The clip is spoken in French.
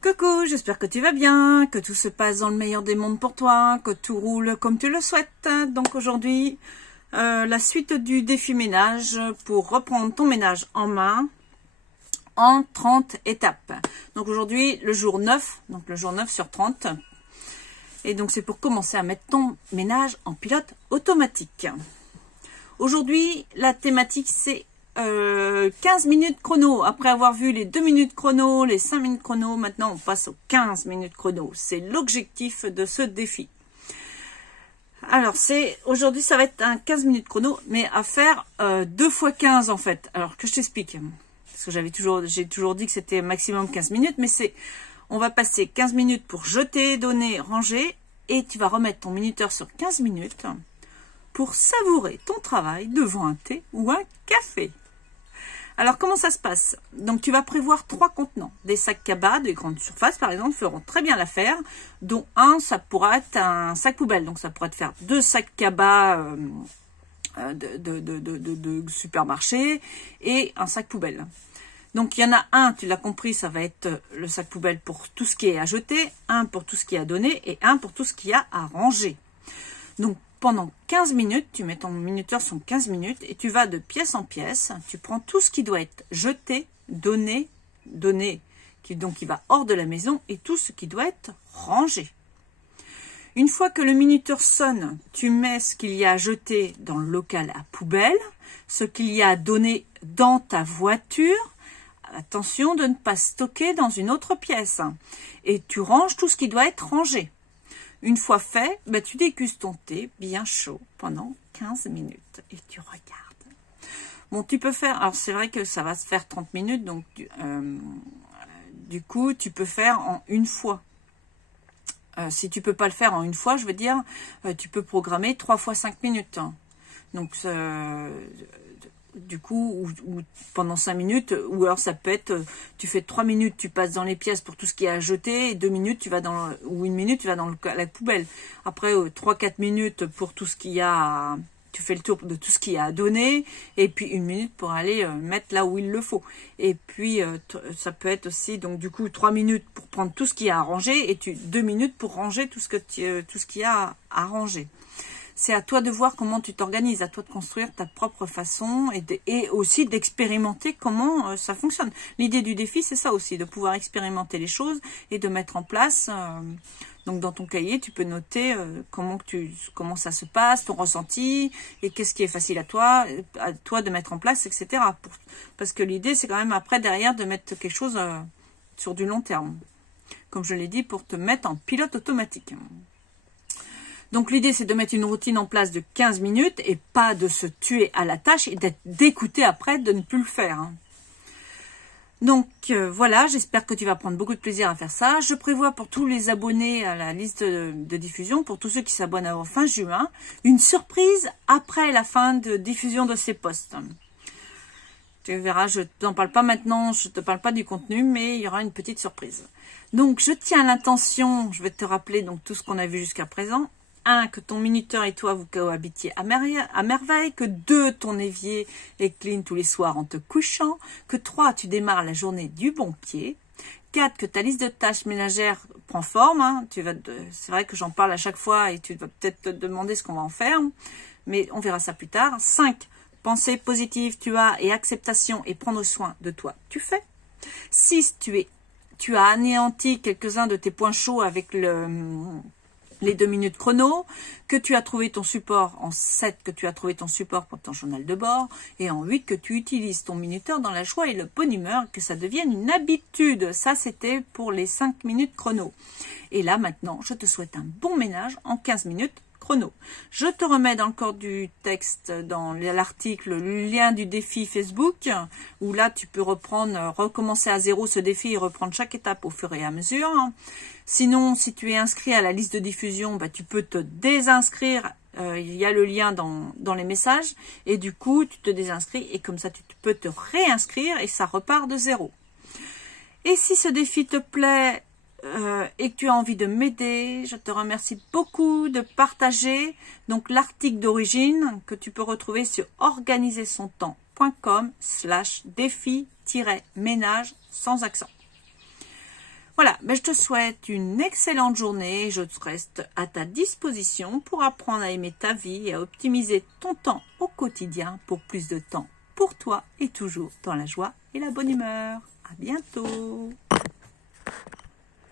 Coucou, j'espère que tu vas bien, que tout se passe dans le meilleur des mondes pour toi, que tout roule comme tu le souhaites. Donc aujourd'hui, la suite du défi ménage pour reprendre ton ménage en main en 30 étapes. Donc aujourd'hui, le jour 9, donc le jour 9 sur 30. Et donc c'est pour commencer à mettre ton ménage en pilote automatique. Aujourd'hui, la thématique c'est 15 minutes chrono. Après avoir vu les 2 minutes chrono, les 5 minutes chrono, maintenant on passe aux 15 minutes chrono. C'est l'objectif de ce défi. Alors aujourd'hui ça va être un 15 minutes chrono, mais à faire 2 fois 15 en fait. Alors que je t'explique. Parce que j'ai toujours dit que c'était maximum 15 minutes, mais on va passer 15 minutes pour jeter, donner, ranger, et tu vas remettre ton minuteur sur 15 minutes pour savourer ton travail devant un thé ou un café. Alors, comment ça se passe? Donc, tu vas prévoir 3 contenants. Des sacs cabas de grande surface, par exemple, feront très bien l'affaire, dont un, ça pourra être un sac poubelle. Donc, ça pourrait te faire 2 sacs cabas de supermarché et un sac poubelle. Donc, il y en a un, tu l'as compris, ça va être le sac poubelle pour tout ce qui est à jeter, un pour tout ce qui est à donner et un pour tout ce qu'il y a à ranger. Donc, pendant 15 minutes, tu mets ton minuteur sur 15 minutes et tu vas de pièce en pièce. Tu prends tout ce qui doit être jeté, donné, qui va hors de la maison, et tout ce qui doit être rangé. Une fois que le minuteur sonne, tu mets ce qu'il y a à jeter dans le local à poubelle, ce qu'il y a à donner dans ta voiture. Attention de ne pas stocker dans une autre pièce. Et tu ranges tout ce qui doit être rangé. Une fois fait, tu dégustes ton thé bien chaud pendant 15 minutes et tu regardes. Bon, tu peux faire, alors c'est vrai que ça va se faire 30 minutes, donc du coup, tu peux faire en une fois. Si tu peux pas le faire en une fois, je veux dire, tu peux programmer 3 fois 5 minutes. Donc, du coup, ou pendant 5 minutes, ou alors ça peut être, tu fais 3 minutes, tu passes dans les pièces pour tout ce qui est à jeter, et 2 minutes, tu vas ou 1 minute, tu vas dans la poubelle. Après, 3-4 minutes pour tout ce qu'il y a tu fais le tour de tout ce qu'il y a à donner, et puis 1 minute pour aller mettre là où il le faut. Et puis, ça peut être aussi, donc du coup, 3 minutes pour prendre tout ce qu'il y a à ranger, et 2 minutes pour ranger tout ce qu'il y a à ranger. C'est à toi de voir comment tu t'organises, à toi de construire ta propre façon et aussi d'expérimenter comment ça fonctionne. L'idée du défi, c'est ça aussi, de pouvoir expérimenter les choses et de mettre en place. Donc dans ton cahier, tu peux noter comment ça se passe, ton ressenti et qu'est-ce qui est facile à toi de mettre en place, etc. Parce que l'idée, c'est quand même après, derrière, de mettre quelque chose sur du long terme. Comme je l'ai dit, pour te mettre en pilote automatique. Donc l'idée c'est de mettre une routine en place de 15 minutes et pas de se tuer à la tâche et d'écouter après de ne plus le faire. Donc voilà, j'espère que tu vas prendre beaucoup de plaisir à faire ça. Je prévois pour tous les abonnés à la liste de diffusion, pour tous ceux qui s'abonnent avant fin juin, une surprise après la fin de diffusion de ces posts. Tu verras, je ne t'en parle pas maintenant, je ne te parle pas du contenu, mais il y aura une petite surprise. Donc je tiens à l'intention, je vais te rappeler donc tout ce qu'on a vu jusqu'à présent. 1, que ton minuteur et toi vous cohabitiez à merveille, que 2, ton évier est clean tous les soirs en te couchant, que 3, tu démarres la journée du bon pied, 4, que ta liste de tâches ménagères prend forme, c'est vrai que j'en parle à chaque fois et tu vas peut-être te demander ce qu'on va en faire, mais on verra ça plus tard. 5, pensée positive tu as et acceptation et prendre soin de toi, tu fais. 6, tu as anéanti quelques-uns de tes points chauds avec les 2 minutes chrono, que tu as trouvé ton support, en 7, que tu as trouvé ton support pour ton journal de bord, et en 8, que tu utilises ton minuteur dans la joie et la bonne humeur, que ça devienne une habitude. Ça, c'était pour les 5 minutes chrono. Et là, maintenant, je te souhaite un bon ménage en 15 minutes chrono. Je te remets dans le corps du texte, dans l'article, le lien du défi Facebook, où là, tu peux recommencer à zéro ce défi et reprendre chaque étape au fur et à mesure. Sinon, si tu es inscrit à la liste de diffusion, tu peux te désinscrire. Il y a le lien dans les messages. Et du coup, tu te désinscris et comme ça, tu peux te réinscrire et ça repart de zéro. Et si ce défi te plaît et que tu as envie de m'aider, je te remercie beaucoup de partager donc l'article d'origine que tu peux retrouver sur organisersontemps.com/défi-ménage sans accent. Voilà, ben je te souhaite une excellente journée. Je reste à ta disposition pour apprendre à aimer ta vie et à optimiser ton temps au quotidien pour plus de temps pour toi et toujours dans la joie et la bonne humeur. À bientôt.